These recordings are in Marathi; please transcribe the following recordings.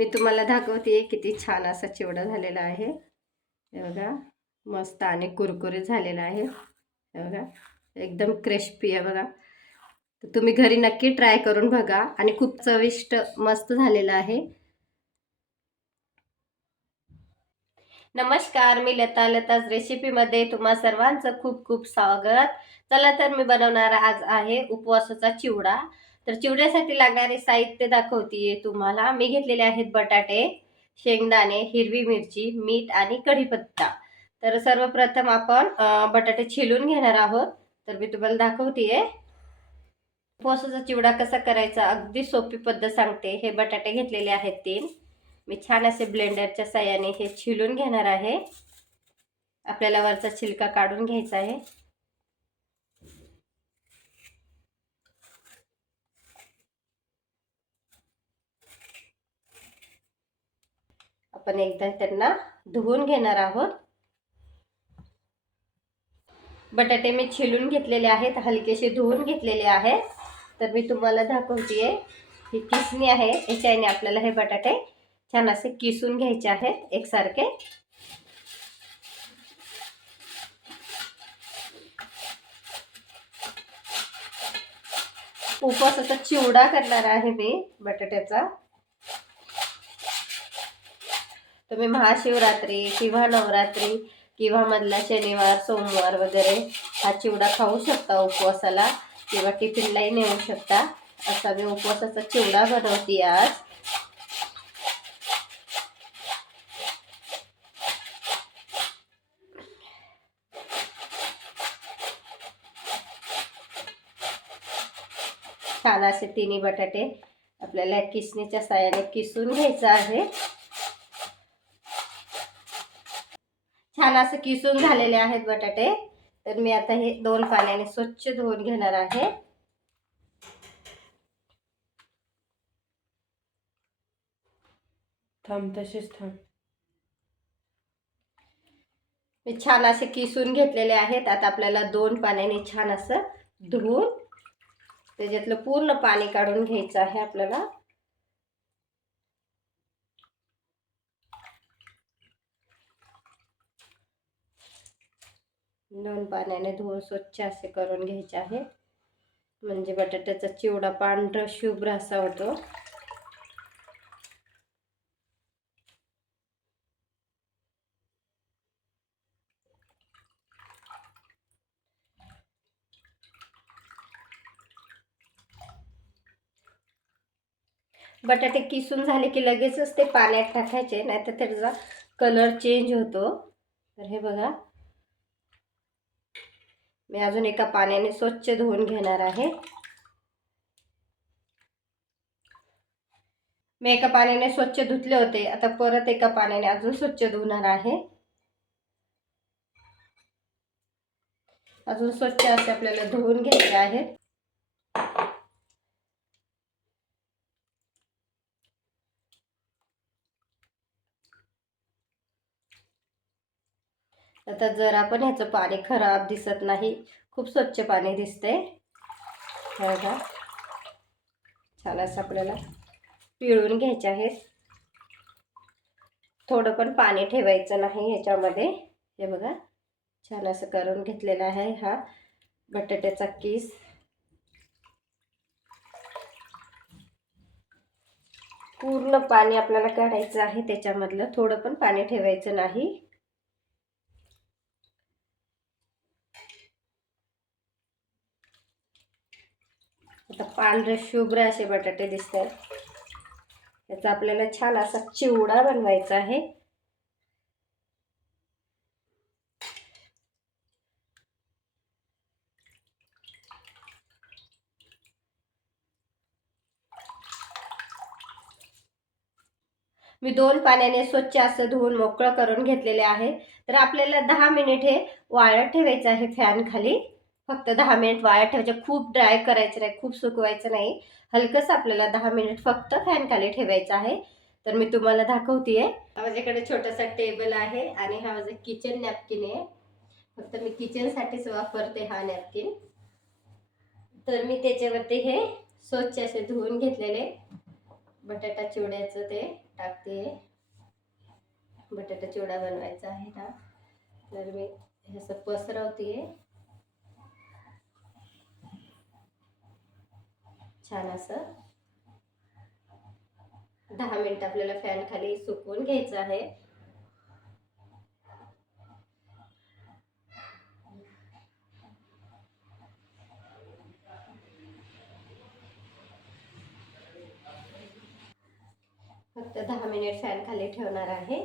मी तुम्हाला दाखवते किती छान असा चिवडा झालेला आहे. हे बघा मस्त आणि कुरकुरीत झालेला आहे. हे बघा एकदम क्रिस्पी आहे बघा. तर तुम्ही घरी नक्की ट्राय करून बघा आणि खूप चविष्ट मस्त झालेला आहे. नमस्कार मी लता लताज रेसिपीमध्ये तुम्हा सर्वांचं खूप खूप स्वागत. चला तर मी बनवणार आज आहे उपवासाचा चिवडा. तर चिवड्यासाठी लागणारे साहित्य दाखवतीये तुम्हाला. मी घेतलेले आहेत बटाटे शेंगदाणे हिरवी मिरची मीठ आणि कढीपत्ता. तर सर्वप्रथम आपण बटाटे छिलून घेणार आहोत. तर मी तुम्हाला दाखवतीये. पोसाचा चिवडा कसा करायचा अगदी सोपी पद्धत सांगते. हे बटाटे घेतलेले आहेत तीन. मी छान असे ब्लेंडरच्या साह्याने हे छिलून घेणार आहे. आपल्याला वरचा छिलका काढून घ्यायचा आहे. आपण एकदा त्यांना धुवून घेणार आहोत. बटाटे मी छिलून घेतलेले आहेत हलकेसे धुवून घेतलेले आहेत. तर मी तुम्हाला दाखवते ही किसणी आहे. याच्याने आपल्याला हे बटाटे छान असे किसून घ्यायचे आहेत एकसारखे. उपवासाचा चिवडा करणार आहे मी बटाट्याचा. तुम्ही महाशिवरात्री किंवा नवरात्री किंवा मधला शनिवार सोमवार वगैरे हा चिवडा खाऊ शकता उपवासाला किंवा टिफिनलाही नेऊ शकता. असा मी उपवासाचा चिवडा बनवते आज. छान असे तिन्ही बटाटे आपल्याला किसणीच्या साह्याने किसून घ्यायचं आहे. छान असं किसून झालेले आहेत बटाटे. तर मी आता हे दोन पाण्याने स्वच्छ धुवून घेणार आहे. थांब तसेच थांब. मी छान असे किसून घेतलेले आहेत. आता आपल्याला दोन पाण्याने छान असं धुवून त्याच्यातलं पूर्ण पाणी काढून घ्यायचं आहे आपल्याला. दोन पाण्याने धुवून स्वच्छ असे करून घ्यायचे आहे. म्हणजे बटाट्याचा चिवडा पांढरा शुभ्र असा होतो. बटाटे किसून झाले की लगेचच ते पाण्यात टाकायचे नाहीतर त्याचा कलर चेंज होतो. तर हे बघा. मी अजून एका पाण्याने स्वच्छ धुवून घेणार आहे. मी एका पाण्याने स्वच्छ धुतले होते आता परत एका पाण्याने अजून स्वच्छ धुवणार आहे. अजून स्वच्छ असे आपल्याला धुवून घ्यायचे आहेत. आता जरा पण ह्याचं पाणी खराब दिसत नाही. खूप स्वच्छ पाणी दिसते बघा. छान असं आपल्याला पिळून घ्यायचे आहेत. थोडं पण पाणी ठेवायचं नाही ह्याच्यामध्ये हे बघा. छान असं करून घेतलेला आहे हा बटाट्याचा किस. पूर्ण पाणी आपल्याला काढायचं आहे त्याच्यामधलं. थोडं पण पाणी ठेवायचं नाही. आता पांढरे शुभ्र असे बटाटे दिसत आहेत याचा आपल्याला छान असा चिवडा बनवायचा आहे. मी दोन पाण्याने स्वच्छ असं धुवून मोकळं करून घेतलेले आहे. तर आपल्याला दहा मिनिट हे वाळत ठेवायचं आहे फॅन खाली. फक्त दहा मिनिट वाया ठेवायचे. खूप ड्राय करायचं नाही खूप सुकवायचं नाही. हलकंच आपल्याला दहा मिनिट फक्त फॅन खाली ठेवायचं आहे. तर मी तुम्हाला दाखवते माझ्याकडे छोटासा टेबल आहे आणि हा माझा किचन नॅपकिन आहे. फक्त मी किचनसाठीच वापरते हा नॅपकिन तर मी त्याच्यावरती हे स्वच्छ असे धुवून घेतलेले. बटाटा चिवड्याचं ते टाकते. बटाटा चिवडा बनवायचा आहे हा. तर मी असं पसरवते छान असं. दहा मिनिट आपल्याला फॅन खाली सुकवून घ्यायचं आहे. फक्त दहा मिनिट फॅन खाली ठेवणार आहे.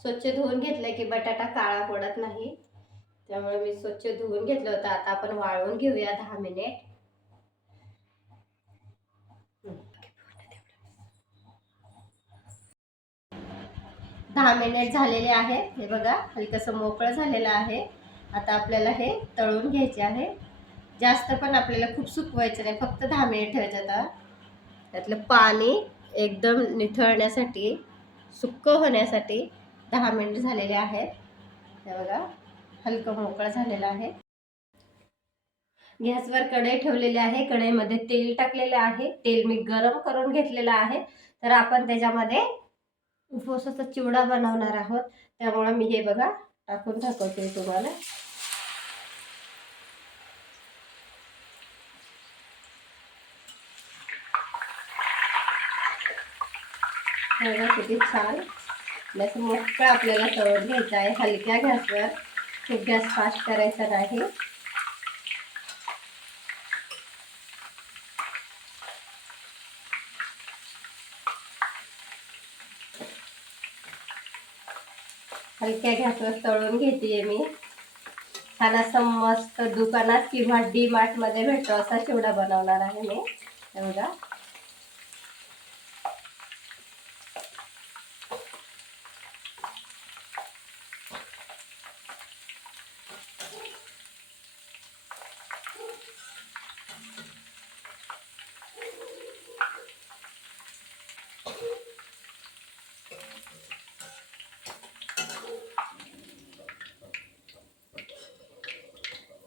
स्वच्छ धुवून घेतलं की बटाटा काळा पडत नाही. त्यामुळे मी स्वच्छ धुवून घेतलं होतं. आता आपण वाळवून घेऊया दहा मिनिट. दहा मिनिट झालेले आहेत. हे बघा हलकंसं मोकळं झालेलं आहे. आता आपल्याला हे तळून घ्यायचे आहे. जास्त पण आपल्याला खूप सुकवायचं नाही. फक्त दहा मिनिट ठेवायचं आता. त्यातलं पाणी एकदम निथळण्यासाठी सुक्क होण्यासाठी दहा मिनिट झालेले आहेत. हे बघा. हलकं मोकळं झालेला आहे. गॅसवर कढई ठेवलेली आहे. कढईमध्ये तेल टाकलेले आहे. तेल मी गरम करून घेतलेलं आहे. तर आपण त्याच्यामध्ये उपवासाचा चिवडा बनवणार आहोत. त्यामुळं मी हे बघा टाकून दाखवते तुम्हाला. बघा किती छान. असं आपल्याला तळून घ्यायचं आहे. हलक्या गॅसवर. खूप गॅस फास्ट करायचा नाही हलक्या गॅसवर तळून घेते मी. छान असं मस्त दुकानात किंवा डी मार्टमध्ये भेटतो असा चिवडा बनवणार आहे मी. एवढा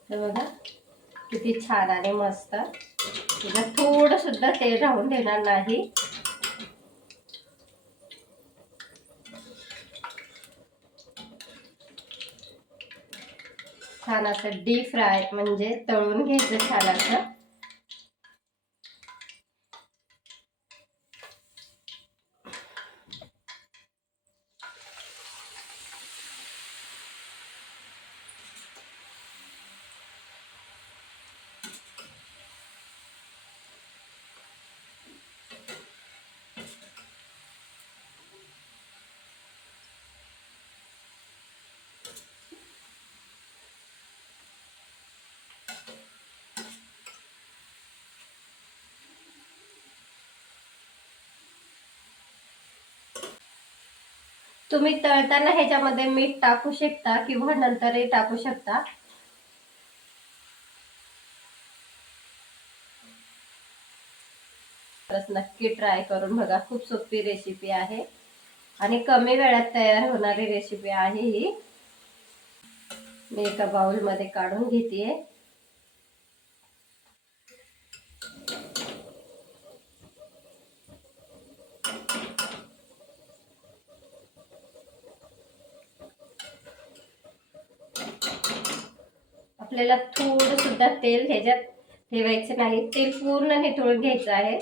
हे बघा किती छान आणि मस्त. म्हणजे थोडं सुद्धा तेल राहून देणार नाही. छान असं डीप फ्राय म्हणजे तळून घ्यायचं छान असं. तुम्ही तळताना ह्याच्यामध्ये मीठ टाकू शकता किंवा नंतरही टाकू शकता. नक्की ट्राय करून बघा खूप सोपी रेसिपी आहे. आणि कमी वेळात तयार होणारी रेसिपी आहे ही. मी एका बाउलमध्ये काढून घेते आपल्याला थोडं सुद्धा तेल ह्याच्यात ठेवायचं नाही. तेल पूर्ण निथळून घ्यायचं आहे.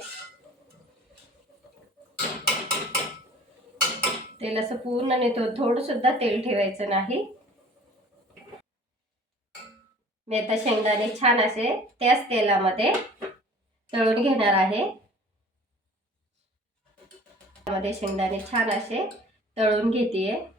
तेल असं पूर्ण नेतो थोडं सुद्धा तेल ठेवायचं नाही. मी आता शेंगदाणे छान असे त्याच तेलामध्ये तळून घेणार आहे. मध्ये शेंगदाणे छान असे तळून घेते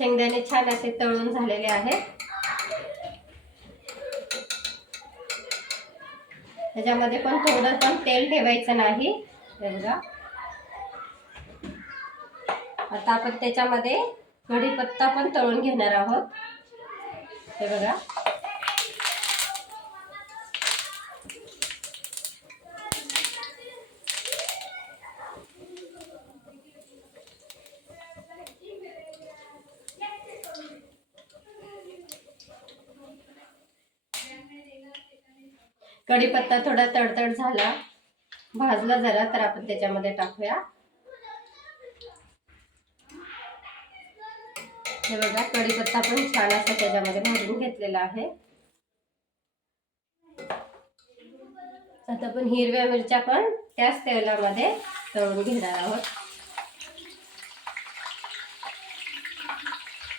शेंगदाणे छान असे तळून झालेले आहेत. त्याच्यामध्ये पण थोडं पण तेल ठेवायचं नाही. बघा. आता आपण त्याच्यामध्ये कढीपत्ता पण तळून घेणार आहोत. हे बघा. कढीपत्ता थोडा तडतड झाला. भाजला जरा तर आपण त्याच्यामध्ये टाकूया. हे बघा कढीपत्ता पण छान असा त्याच्यामध्ये भाजून घेतलेला आहे. आता आपण हिरव्या मिरच्या पण त्याच तेलामध्ये तळून घेणार आहोत.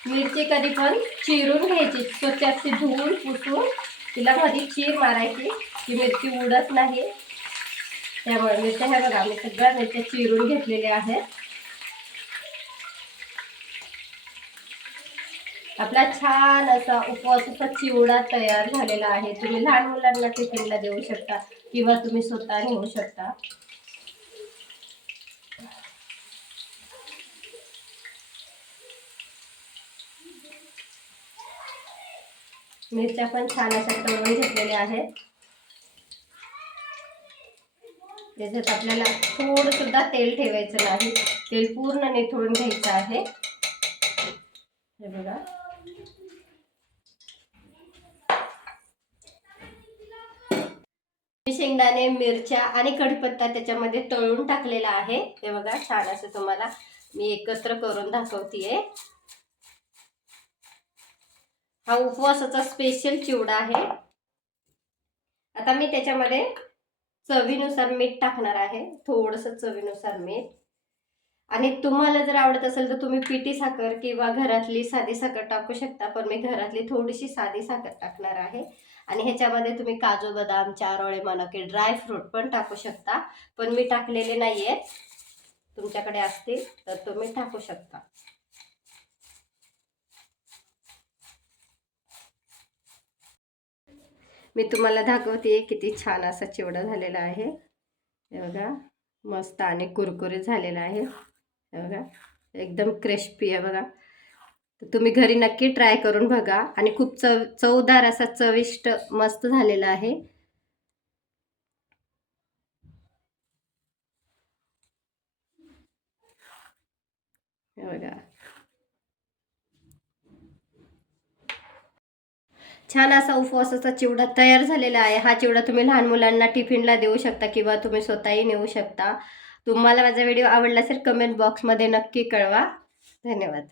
मिरची कधी पण चिरून घ्यायची स्वच्छ अशी धुवून पुसून. तिला मध्ये चीर मारायची. की मिरची उडत नाही. त्यामुळे मिरच्या ह्या बघा मी सगळ्या मिरच्या चिरून घेतलेल्या आहेत. आपला छान असा उपवासाचा चिवडा तयार झालेला आहे. तुम्ही लहान मुलांना टिफिनला देऊ शकता किंवा तुम्ही स्वतः नेऊ शकता. मिरच्या पण छान अशा तळून घेतलेल्या आहेत. त्याच्यात आपल्याला थोडं सुद्धा तेल ठेवायचं नाही. तेल पूर्ण निथळून घ्यायचं आहे. हे बघा. शेंगदाणे मिरच्या आणि कढीपत्ता त्याच्यामध्ये तळून टाकलेला आहे. हे बघा छान असं तुम्हाला मी एकत्र करून दाखवतीये. हा उपवासाचा स्पेशल चिवडा आहे. आता मी त्याच्यामध्ये चवीनुसार मीठ टाकणार आहे. थोडंसं चवीनुसार मीठ. आणि तुम्हाला जर आवडत असेल तर तुम्ही पिठी साखर किंवा घरातली साधी साखर टाकू शकता पण मी घरातली थोडीशी साधी साखर टाकणार आहे. आणि ह्याच्यामध्ये तुम्ही काजू बदाम चारोळे मनुके ड्राय फ्रूट पण टाकू शकता. पण मी टाकलेले नाही आहेत तुमच्याकडे असतील तर तुम्ही टाकू शकता. मी तुम्हाला दाखवते किती छान असा चिवडा झालेला आहे. बघा मस्त आणि कुरकुरीत झालेला आहे. बघा एकदम क्रिस्पी आहे बघा. तर तुम्ही घरी नक्की ट्राय करून बघा आणि खूप चव चवदार असा चविष्ट मस्त झालेला आहे. बघा. छान असा उपवासाचा चिवडा तयार झालेला आहे. हा चिवडा तुम्ही लहान मुलांना टिफिनला देऊ शकता किंवा तुम्ही स्वतःही नेऊ शकता. तुम्हाला माझा व्हिडिओ आवडला असेल कमेंट बॉक्समध्ये नक्की कळवा. धन्यवाद.